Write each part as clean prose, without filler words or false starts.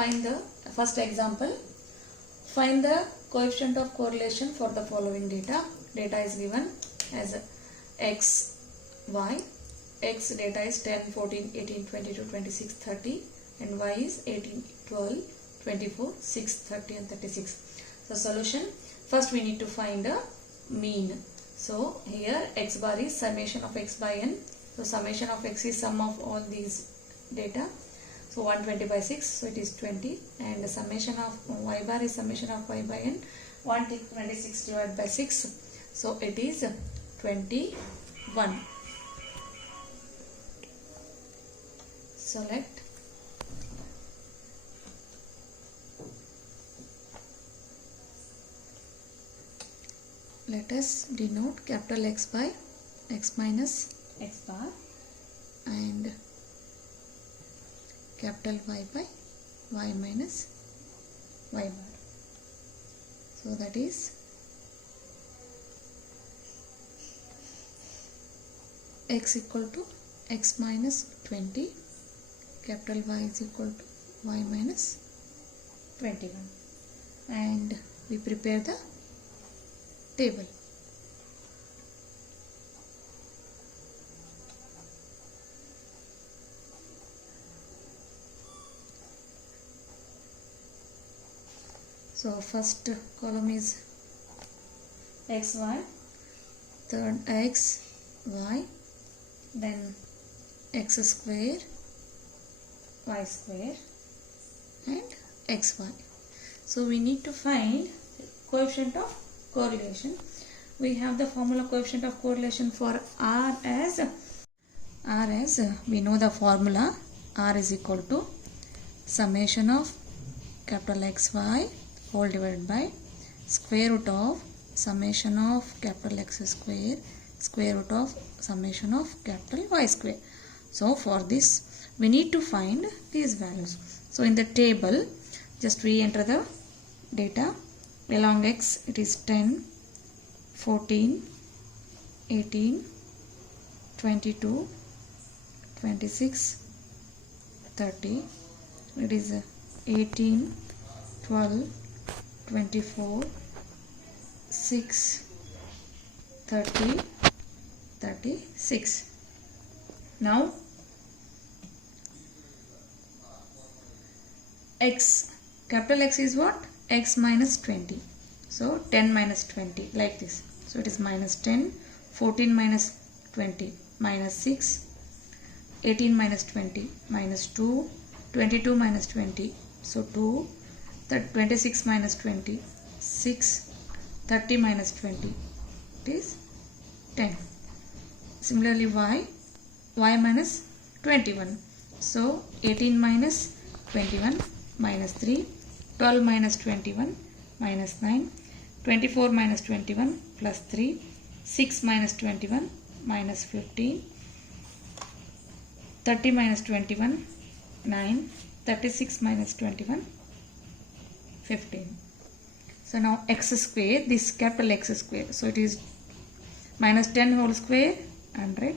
find the first example. Find the coefficient of correlation for the following data. Data is given as x, y. X data is 10, 14, 18, 22, 26, 30 and y is 18, 12, 24, 6, 30 and 36. So solution, first we need to find a mean. So here x bar is summation of x by n. So summation of x is sum of all these data. So 120 by 6, so it is 20, and the summation of y bar is summation of y by n, 126 divided by 6, so it is 21. Select. Let us denote capital X by x minus x bar and capital Y by y minus y bar. So that is x equal to x minus 20, capital Y is equal to y minus 21, and we prepare the table. So first column is xy, third x, y, then x square, y square and xy. So we need to find coefficient of correlation. We have the formula coefficient of correlation for R as we know the formula. R is equal to summation of capital XY whole divided by square root of summation of capital X square, square root of summation of capital Y square. So for this we need to find these values. So in the table just re-enter the data. Along x it is 10, 14, 18, 22, 26, 30. It is 18, 12, 24, 6, 30, 36. Now x, capital X is what? X minus 20. So 10 minus 20 like this. So it is minus 10, 14 minus 20 minus 6, 18 minus 20 minus 2, 22 minus 20. So 2, 26 minus 20, 6, 30 minus 20. It is 10. Similarly y minus 21. So 18 minus 21 minus 3. 12 minus 21 minus 9, 24 minus 21 plus 3, 6 minus 21 minus 15, 30 minus 21, 9, 36 minus 21, 15. So now x square, this capital X square, so it is minus 10 whole square, 100,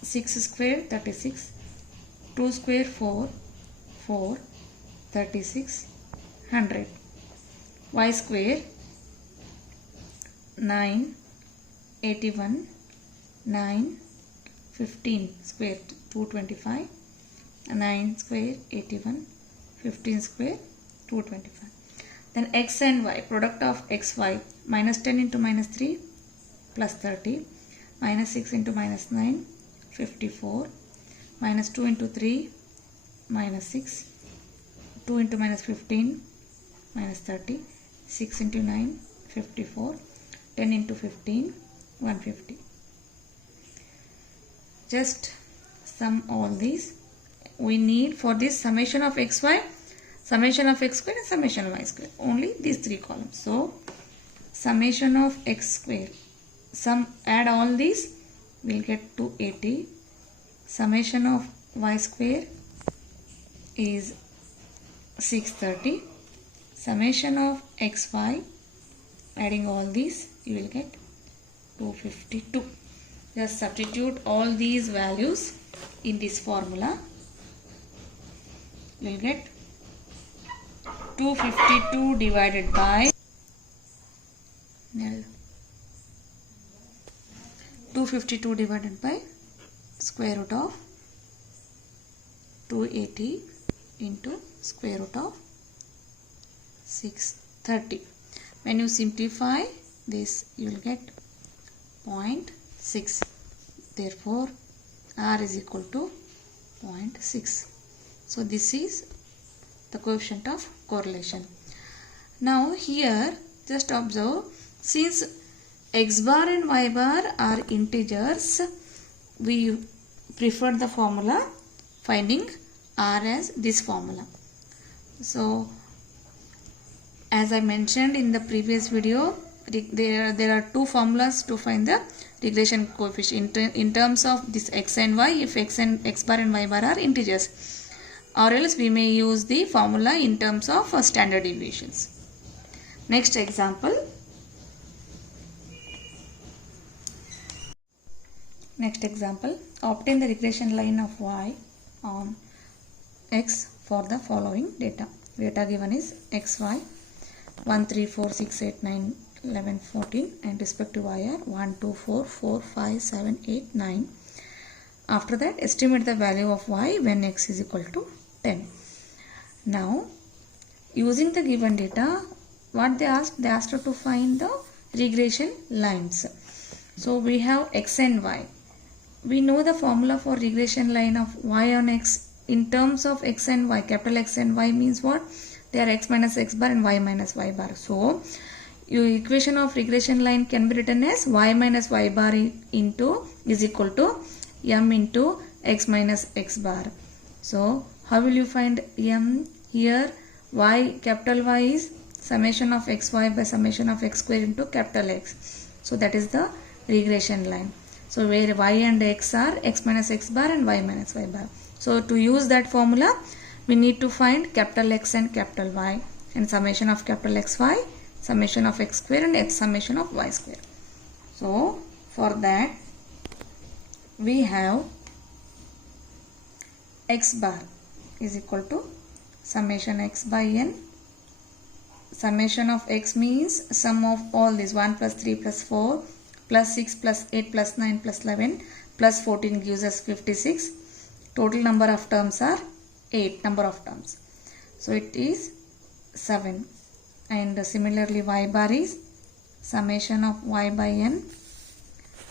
6 square, 36, 2 square, 4, 36, 100. Y square 9, 81, 9, 15 square 225, 9 square 81, 15 square 225. Then x and y, product of x, y, minus 10 into minus 3 plus 30, minus 6 into minus 9, 54, minus 2 into 3, minus 6, 2 into minus 15, minus 30, 6 into 9, 54, 10 into 15, 150. Just sum all these. We need for this summation of xy, summation of x square and summation of y square. Only these three columns. So summation of x square, add all these, we'll get 280. Summation of y square is 630. Summation of xy, adding all these, you will get 252. Just substitute all these values in this formula. You will get 252 divided by 252 divided by square root of 280 into square root of 630. When you simplify this, you will get 0.6. Therefore, R is equal to 0.6. So this is the coefficient of correlation. Now here just observe, since x bar and y bar are integers, we prefer the formula finding R as this formula. So as I mentioned in the previous video, there are two formulas to find the regression coefficient in terms of this x and y, if x bar and y bar are integers, or else we may use the formula in terms of standard deviations. Next example. Obtain the regression line of y on x for the following data. Data given is xy 1, 3, 4, 6, 8, 9, 11, 14 and respective y are 1, 2, 4, 4, 5, 7, 8, 9. After that, estimate the value of y when x is equal to 10. Now, using the given data, what they asked? They asked to find the regression lines. So, we have x and y. We know the formula for regression line of y on x in terms of x and y. Capital X and y means what? They are x minus x bar and y minus y bar. So, your equation of regression line can be written as y minus y bar into is equal to m into x minus x bar. So, how will you find m? Here, y, capital Y is summation of xy by summation of x square into capital X. So, that is the regression line. So, where y and x are x minus x bar and y minus y bar. So, to use that formula, we need to find capital X and capital Y and summation of capital XY, summation of x square and x summation of y square. So, for that, we have x bar is equal to summation x by n. Summation of x means sum of all these 1 plus 3 plus 4 plus 6 plus 8 plus 9 plus 11 plus 14 gives us 56. Total number of terms are 8 number of terms. So it is 7. And similarly y bar is summation of y by n.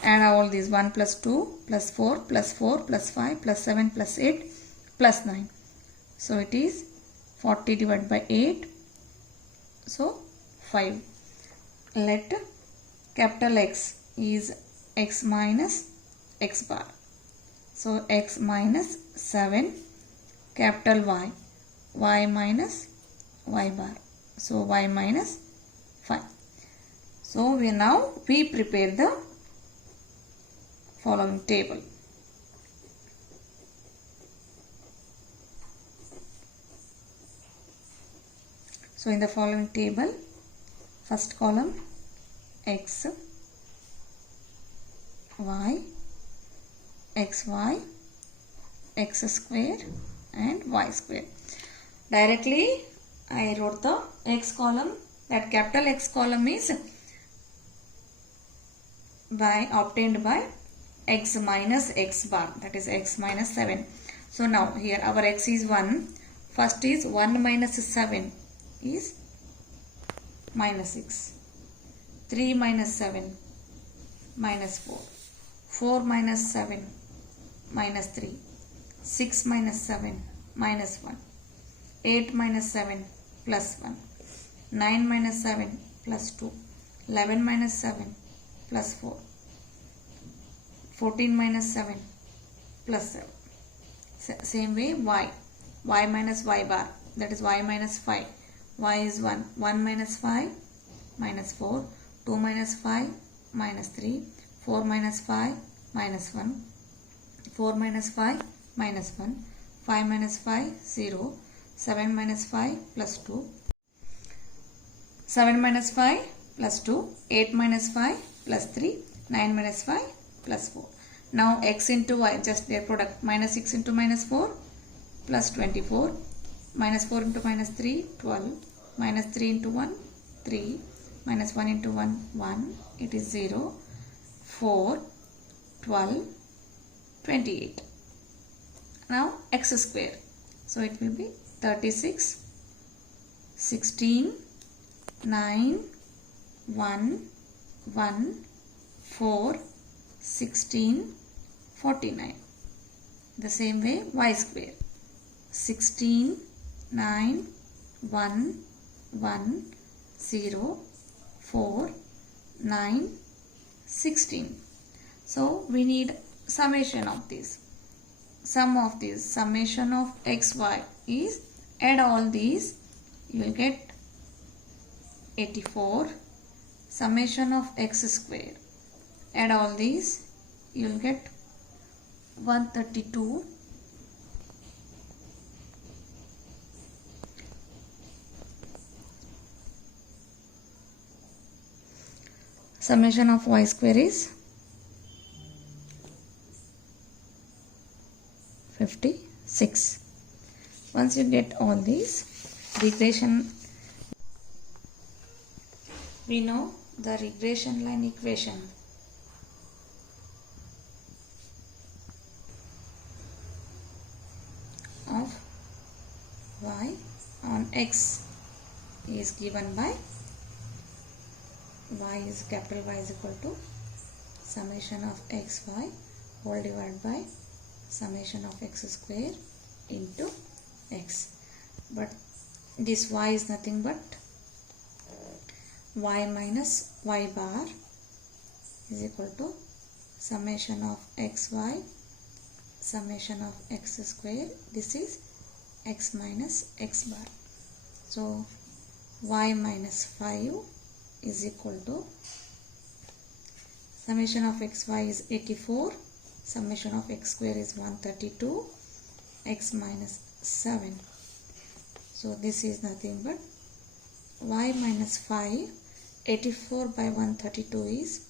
Add all these 1 plus 2 plus 4 plus 4 plus 5 plus 7 plus 8 plus 9. So it is 40 divided by 8. So 5. Let capital X is x minus x bar. So x minus 7, capital Y, y minus y bar. So y minus 5. So we prepare the following table. So in the following table, first column x, y, xy, x square and y square. Directly I wrote the x column, that capital X column is obtained by x minus x bar, that is x minus 7. So now here our x is 1. First is 1 minus 7 is minus 6. 3 minus 7 minus 4. 4 minus 7 minus 3. 6 minus 7 minus 1. 8 minus 7 plus 1. 9 minus 7 plus 2. 11 minus 7 plus 4. 14 minus 7 plus 7. Same way y. Y minus y bar, that is y minus 5. Y is 1. 1 minus 5 minus 4. 2 minus 5 minus 3. 4 minus 5 minus 1. 4 minus 5 minus 1. 5 minus 5 0. 7 minus 5 plus 2. 7 minus 5 plus 2. 8 minus 5 plus 3. 9 minus 5 plus 4. Now x into y, just their product. Minus 6 into minus 4 plus 24. Minus 4 into minus 3, 12. minus 3 into 1 3, minus 1 into 1 1, it is 0, 4, 12, 28. Now x square, so it will be 36, 16, 9, 1, 1, 4, 16, 49. The same way y square, 16, 9, 1, 1, 0, 4, 9, 16. So we need summation of these. Sum of these, summation of x, y is, add all these, you will get 84. Summation of x square, add all these, you will get 132. Summation of y square is 56. Once you get all these, regression, we know the regression line equation. Of y on x is given by y is capital Y is equal to summation of xy whole divided by summation of x square into x. But this y is nothing but y minus y bar is equal to summation of xy summation of x square. This is x minus x bar. So y minus 5 is equal to summation of xy is 84, summation of x square is 132, x minus 7. So this is nothing but y minus 5, 84 by 132 is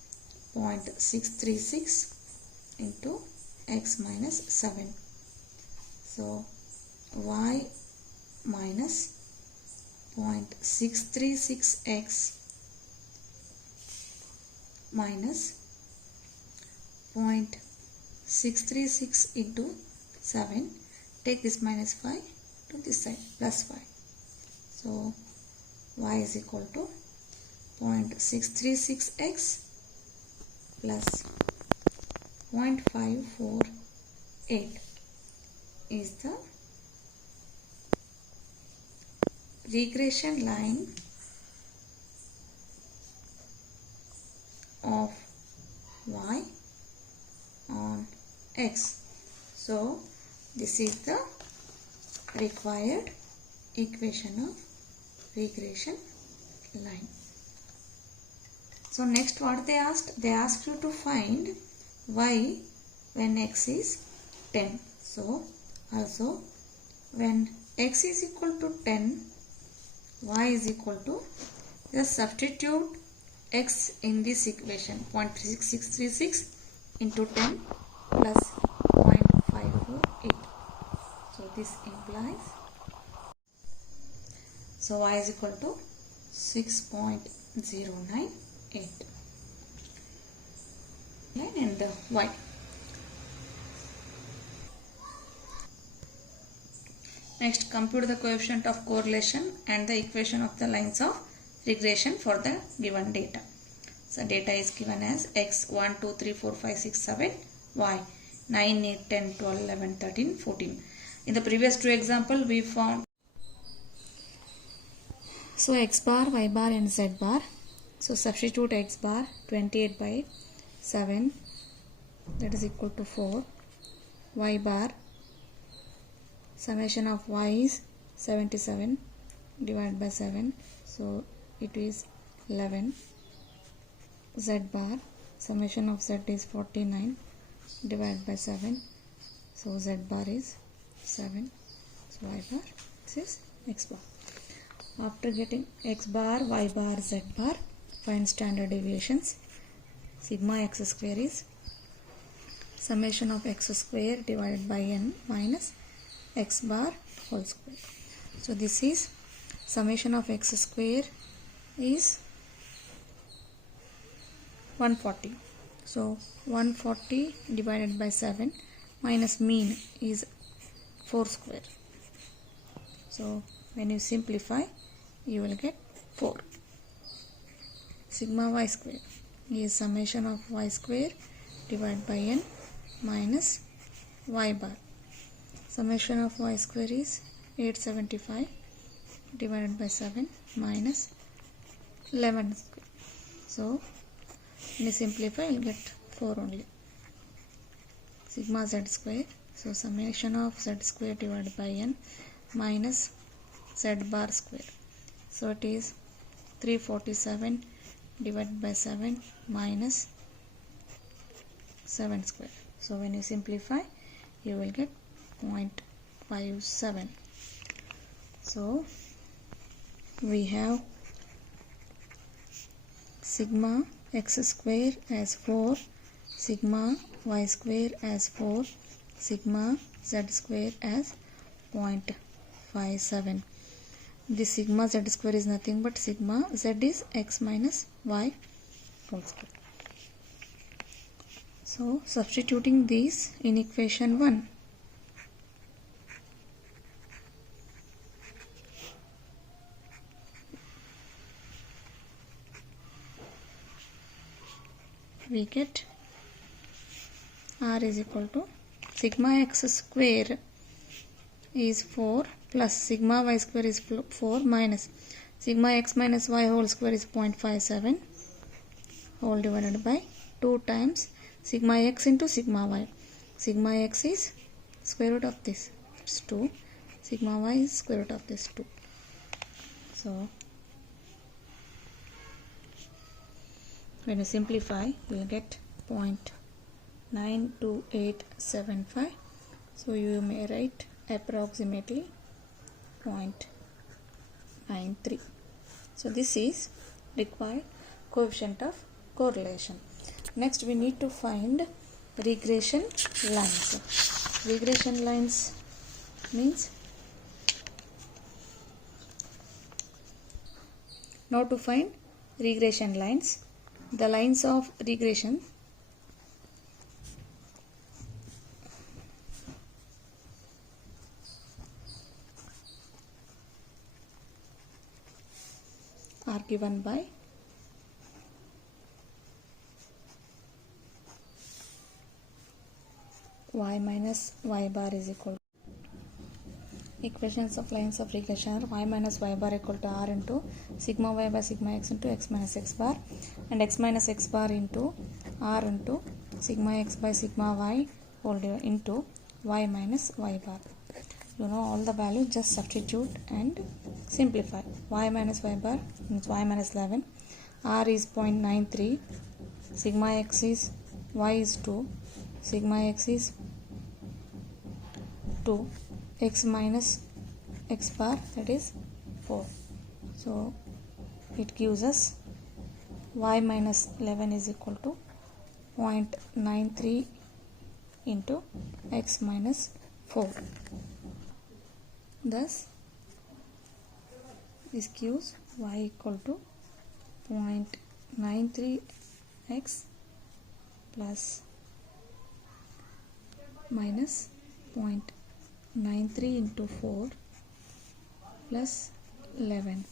0.636 into x minus 7. So y minus 0.636x minus 0.636 into 7. Take this minus 5 to this side, plus 5. So y is equal to 0.636x plus 0.548 is the regression line of y on x. So this is the required equation of regression line. So next what they asked? They asked you to find y when x is 10. So also when x is equal to 10, y is equal to, just substitute x in this equation, 0.6636 into 10 plus 0.548. So this implies, so y is equal to 6.098 and y. Next, compute the coefficient of correlation and the equation of the lines of regression for the given data. So data is given as x 1, 2, 3, 4, 5, 6, 7, y 9, 8, 10, 12, 11, 13, 14. In the previous two example we found, so x bar, y bar and z bar. So substitute x bar 28 by 7, that is equal to 4. Y bar, summation of y is 77 divided by 7, so it is 11. Z bar, summation of z is 49 divided by 7, so z bar is 7. So y bar, this is x bar. After getting x bar, y bar, z bar, find standard deviations. Sigma x square is summation of x square divided by n minus x bar whole square. So this is summation of x square is 140. So 140 divided by 7 minus mean is 4 square. So when you simplify, you will get 4. Sigma y square is summation of y square divided by n minus y bar. Summation of y square is 875 divided by 7 minus 11 square. So when you simplify, you will get 4 only. Sigma z square, so summation of z square divided by n minus z bar square. So it is 347 divided by 7 minus 7 square. So when you simplify, you will get 0.57. So we have sigma x square as 4, sigma y square as 4, sigma z square as 0.57. This sigma z square is nothing but sigma z is x minus y whole square. So substituting these in equation 1, we get r is equal to sigma x square is 4 plus sigma y square is 4 minus sigma x minus y whole square is 0.57 whole divided by 2 times sigma x into sigma y. Sigma x is square root of this, it's 2. Sigma y is square root of this 2. So when you simplify, you will get 0.92875. So you may write approximately 0.93. So this is required coefficient of correlation. Next we need to find regression lines. Regression lines means, now to find regression lines, the lines of regression are given by y minus y bar is equal to, equations of lines of regression are y minus y bar equal to r into sigma y by sigma x into x minus x bar, and x minus x bar into r into sigma x by sigma y whole divided into y minus y bar. You know all the values, just substitute and simplify. Y minus y bar means y minus 11, r is 0.93, sigma x is, y is 2, sigma x is 2, x minus x bar, that is 4. So it gives us y minus 11 is equal to 0.93 into x minus 4. Thus this gives y equal to 0.93x plus minus 0.93 into 4 plus 11.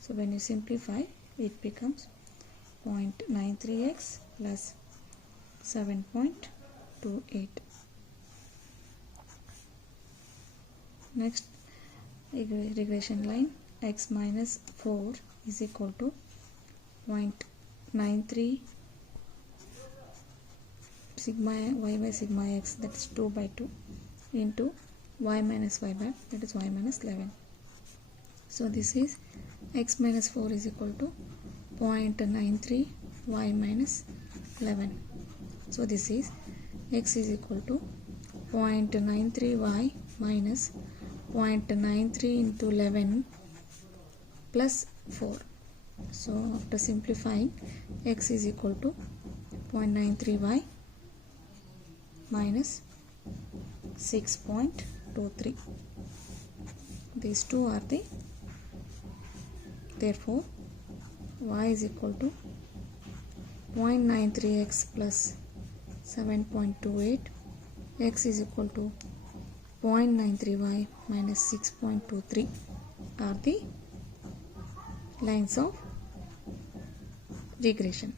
So when you simplify, it becomes 0.93x plus 7.28. Next regression line, x minus 4 is equal to 0.93 sigma y by sigma x, that is 2 by 2, into y minus y bar, that is y minus 11. So this is x minus 4 is equal to 0.93 y minus 11. So this is x is equal to 0.93 y minus 0.93 into 11 plus 4. So after simplifying, x is equal to 0.93 y minus 6.23. These two are the Therefore, y is equal to 0.93x plus 7.28, x is equal to 0.93y minus 6.23 are the lines of regression.